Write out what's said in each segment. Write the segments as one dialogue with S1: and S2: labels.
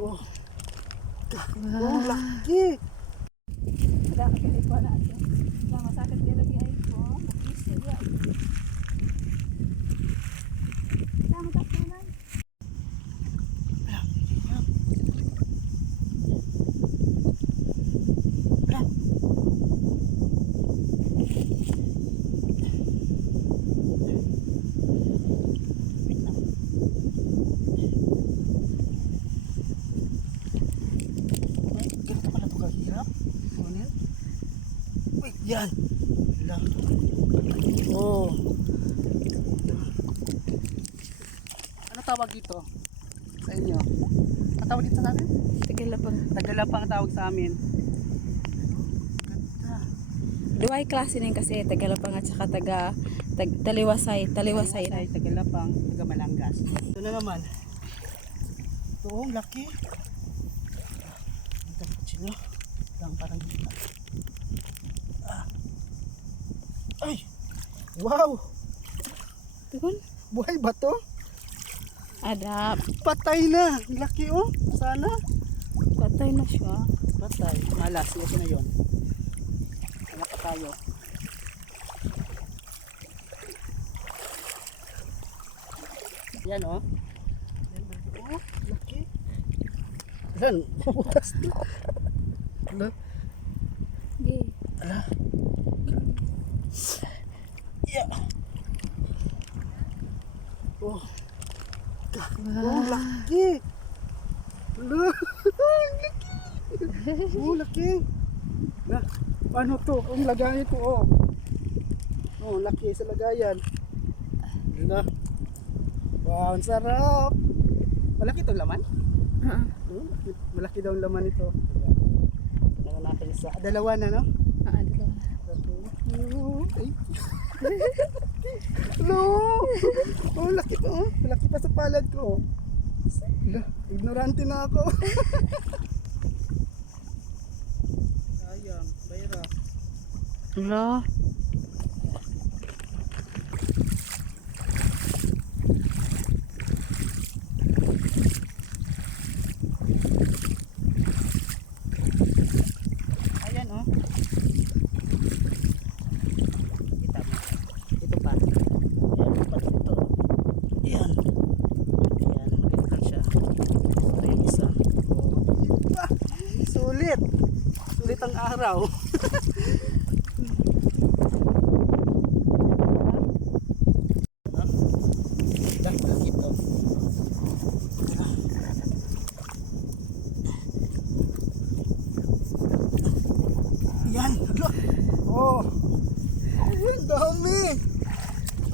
S1: Oh. Oh, laki.
S2: Wala ka ko na ito. Wala masakit din lagi ay ko. Tama tak na.
S1: Ay, ganito pala ito kahirap. Ano yan? Wait, yan. Lang. Oh. Ano tawag dito? Sa inyo? Ano tawag dito sa amin? Tagalapang ang tawag sa amin.
S2: Duay klase nin kasi tagalapang at saka taga tag, taliwasay, taliwasay na.
S1: Ay, Tagalapang, taga Malanggas. Ito na naman. Ito, ang laki. Ito, sino? Lang parang dito. Ah. Ay! Wow!
S2: Tukon.
S1: Buhay ba to?
S2: Adap.
S1: Patay na! Laki oh! Sana?
S2: Patay na siya.
S1: Patay. Malas. Ito na yun. Wala pa tayo. Yan oh. Yan oh. Laki. Yan. Bukas na. Ala.
S2: Di.
S1: Ala. Yeah. Oh. Oh, laki. Laki. Oh, laki. Na, ano to? Ang lagayan ito, oh. Oh, laki sa lagayan. Na. Wow, ang sarap. Malaki itong laman?
S2: Ah,
S1: Hmm, malaki, malaki daw ang laman ito. Ano natin isa? Dalawa na, no?
S2: ah, dalawa.
S1: Hello! Oh, laki pa, oh. Malaki pa sa palad ko. Hala, ignorante na ako. Sayang, bayra.
S2: Hello.
S1: Ayan, oh. Kita mo. Ito pa. Ayan, pa dito. Ayan. Ayan, maliit lang siya. Ito yung isa. Oh. Iba! Sulit! Sulit ang araw. Yan! Oh! Ang dami!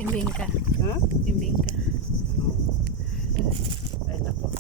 S2: Imbing ka.
S1: Ha?
S2: Imbing ka.
S1: Ay, nako.